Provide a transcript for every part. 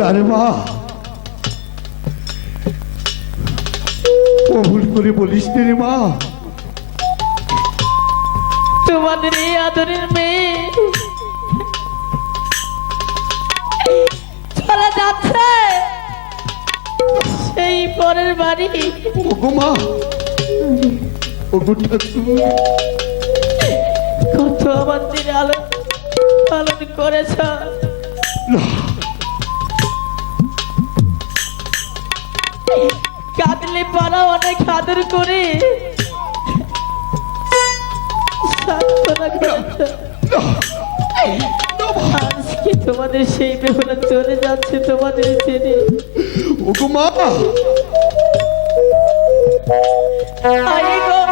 না রে মা। ভুল করে বলিস রে মা। তোমাদের এই আদরের মেয়ে। চলে যাচ্ছে। সেই পরের বাড়ি। ওগো মা ওগো ঠাকুর। পালন করেছ। কাঁদলে পারা অনেক আদর করে। আজকে তোমাদের সেই বেহুলা চলে যাচ্ছে তোমাদের ছেড়ে ওগো মা। আরে গো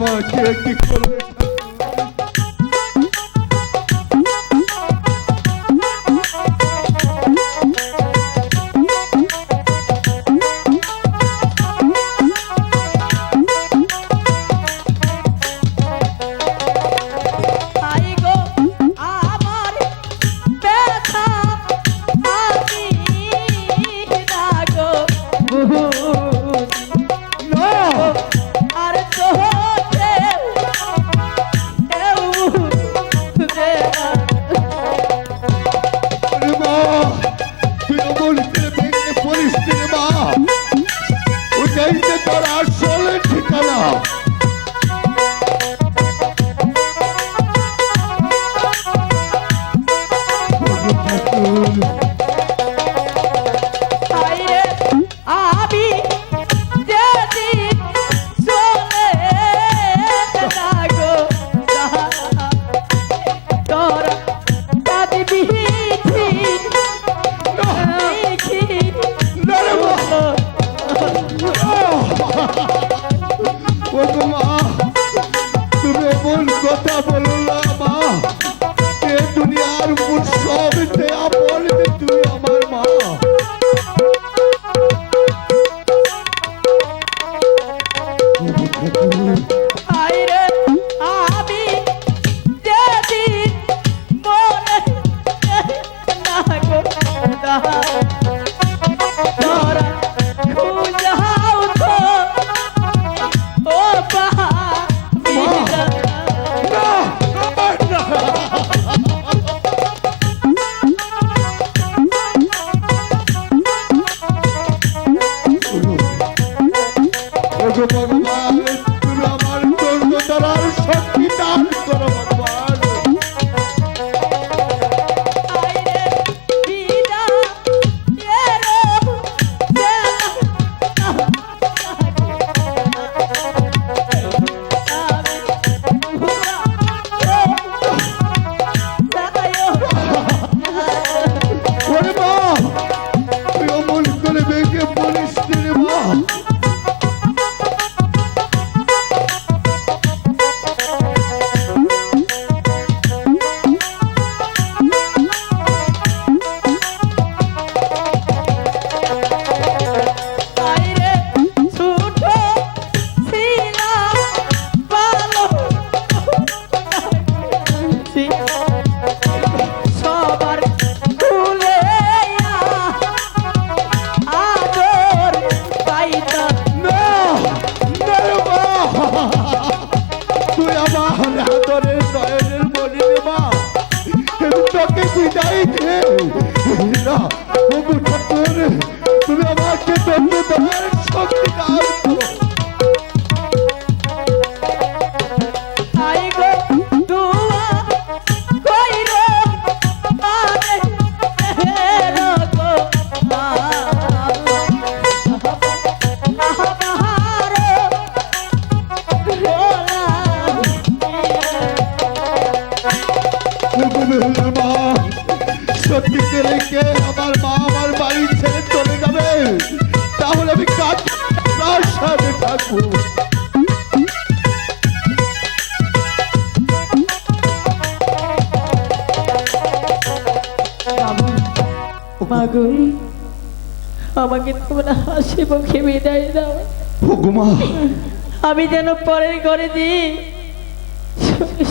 মা কে আমাকে দণ্ড দেওয়ার শক্তি দান আমাকে তোমরা হাসি মুখে বিদায় দাও। ভগমা আমি যেন পরের ঘরে দিই।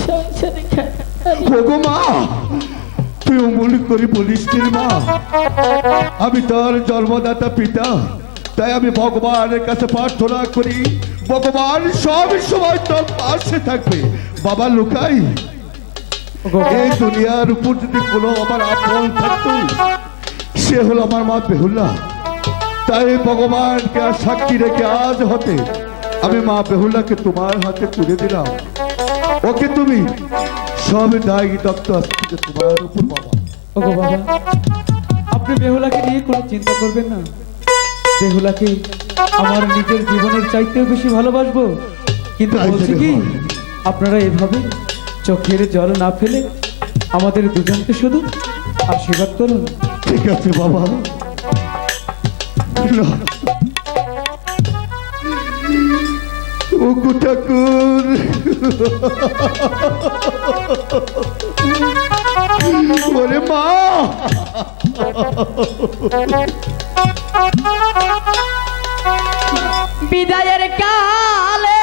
সংসারে তুই অমূল করে বলিস মা। আমি তোর জন্মদাতা পিতা। তাই আমি ভগবানের কাছে প্রার্থনা করি। ভগবান সব সময় তোর পাশে থাকবে। বাবা লুকাই। এই দুনিয়ার উপর যদি কোনো আমার আপন থাকতো সে হলো আমার মা বেহুল্লা। তাই ভগবানকে আর সাক্ষী রেখে আজ হতে আমি মা বেহুল্লাকে তোমার হাতে তুলে দিলাম। ওকে তুমি সব দায় দত্ত তোমার উপর বাবা ওগো বাবা আপনি বেহুলাকে নিয়ে কোনো চিন্তা করবেন না। বেহুলাকে আমার নিজের জীবনের চাইতেও বেশি ভালোবাসবো। কিন্তু বলছি কি আপনারা এভাবে চোখের জল না ফেলে আমাদের দুজনকে শুধু আশীর্বাদ করুন। ঠিক আছে বাবা। ওগো ঠাকুর ওরে মা। বিদায়ের কালে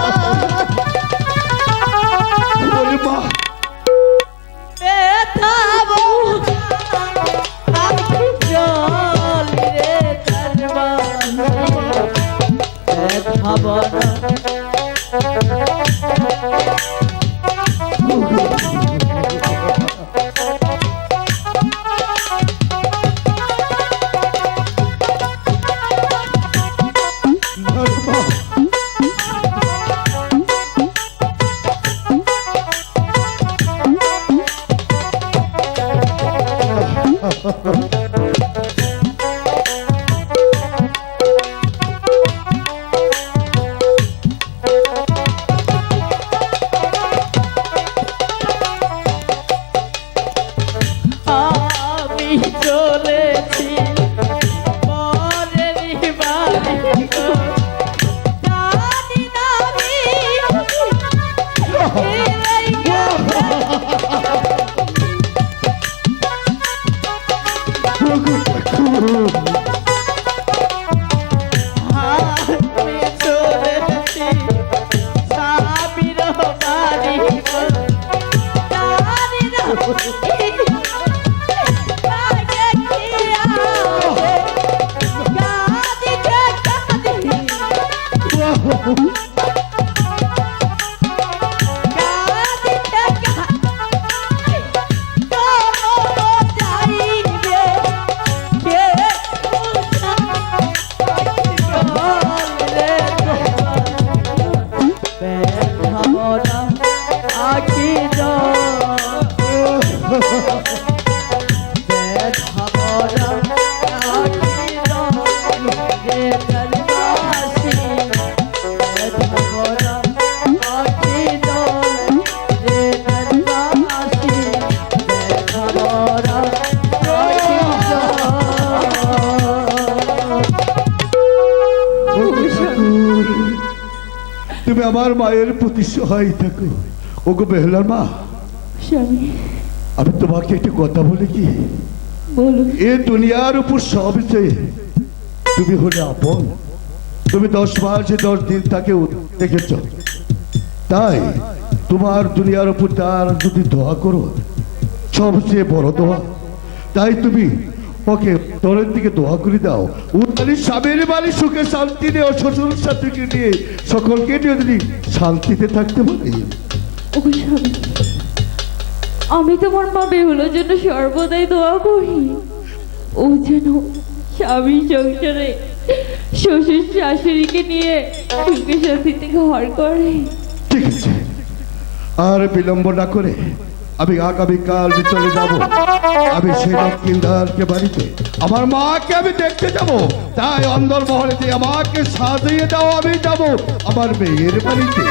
আমার মায়ের প্রতি সহায় থাকো। ওগো বেহলার মা। স্বামী। আমি তোমাকে একটা কথা বলি কি? এ দুনিয়ার উপর সব চেয়ে তুমি হলে আপন তুমি দশ মাসে দশ দিন তাকে দেখেছ তাই তোমার দুনিয়ার উপর তার যদি দোয়া করো সবচেয়ে বড় দোয়া তাই তুমি ওকে তোরের দিকে দোয়া করে দাও। উনি স্বামীর বাড়ি সুখে শান্তি নিয়ে ও শ্বশুর সাথীকে নিয়ে সকলকে নিয়ে যদি শান্তিতে থাকতে পারি। আমি তোমার মা বেহুলার জন্য সর্বদাই দোয়া করি। ও যেন স্বামী সংসারে শ্বশুর শাশুড়িকে নিয়ে সুখে শান্তিতে ঘর করে। ঠিক আছে। আর বিলম্ব না করে আমি আগামীকাল চলে যাব আমি সেই লক্ষ্মীদারকে বাড়িতে। আমার মাকে আমি দেখতে যাব তাই অন্দর মহলে দিয়ে আমাকে সাজিয়ে দাও আমি যাব আমার মেয়ের বাড়িতে।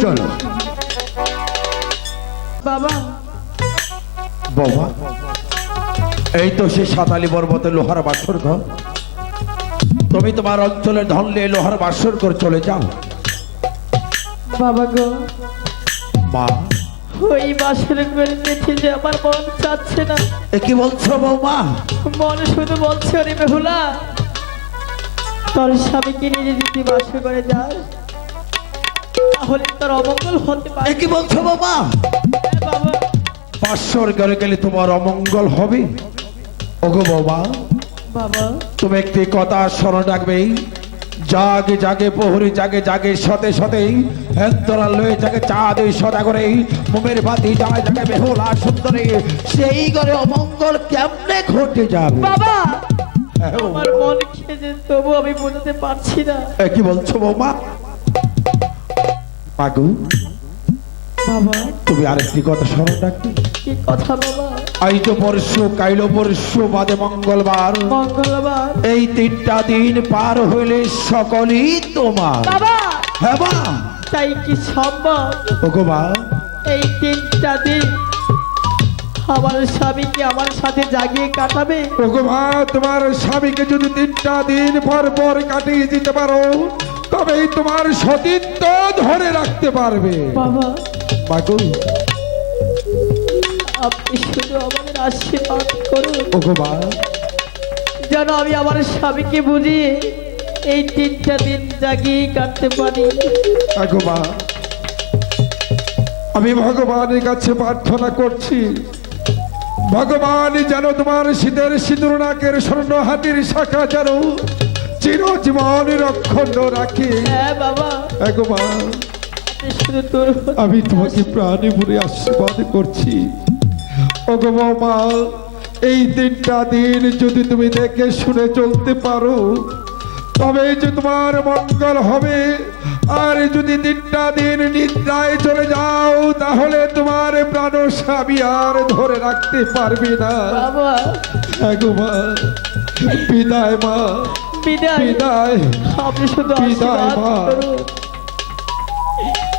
চলো। বাবা। বাবা। এই তো সে সাতালি পর্বতে লোহার বাসর ঘর। তুমি তোমার অঞ্চলে ধনলে লোহার বাসর ঘর চলে যাও। বাবা গো। মা। ওই বাসর দেখে যে আমার মন চাচ্ছে না। এ কি বলছো বৌমা? মন শুধু বলছে ওরে বেহুলা তোর স্বামীকে নিয়ে যদি বাসর করে যাস তাহলে তোর অমঙ্গল হতে এ পারে কি বলছো বাবা। ঘরে গেলে তোমার অমঙ্গল হবে। ওগো বাবা বাবা। তুমি একটি কথা স্মরণ রাখবে। জাগে জাগে প্রহরী জাগে জাগে সতে সতেই হেন্তরা লয়ে জাগে চাঁদ সদা করে। মোমের বাতি জাগে জাগে বেহুলা সুন্দরী। সেই ঘরে অমঙ্গল কেমনে ঘটে যাবে? বাবা! হ্যাঁ, আমার মন খেয়েছে তবু আমি বোঝাতে পারছি না। এ কি বলছো বৌমা? মাগু বাবা! তুমি আরেকটি কথা স্মরণ রাখবে কি কথা বাবা? আইজ পরশু কাইল পরশু বাদে মঙ্গলবার। মঙ্গলবার। এই তিনটা দিন পার হইলে সকলেই তোমার। বাবা! হ্যাঁ তাই কি সম্ভব? ওগো এই তিনটা দিন আমার স্বামীকে আমার সাথে জাগিয়ে কাটাবে? ওগো মা তোমার স্বামীকে যদি তিনটা দিন পর পর কাটিয়ে দিতে পারো তবেই তোমার সতীত্ব ধরে রাখতে পারবে। বাবা। মাগো আপনি শুধু আমাদের আশীর্বাদ করুন। যেন আমি আমার স্বামীকে বুঝিয়ে এই তিনটা দিন জাগিয়ে কাটতে পারি। আমি ভগবানের কাছে প্রার্থনা করছি। ভগবান যেন তোমার শীতের সিঁদুর নাকের স্বর্ণ হাতির শাখা যেন চিরজীবন রক্ষণ রাখে। হ্যাঁ আমি তোমাকে প্রাণে ভরে আশীর্বাদ করছি। মা এই তিনটা দিন যদি তুমি দেখে শুনে চলতে পারো তবে যে তোমার মঙ্গল হবে। আর যদি তিনটা দিন নিদ্রায় চলে যাও তাহলে তোমার প্রাণ স্বামী আর ধরে রাখতে পারবে না। বাবা। বিদায় মা। বিদায়। বিদায়। বিদায় মা।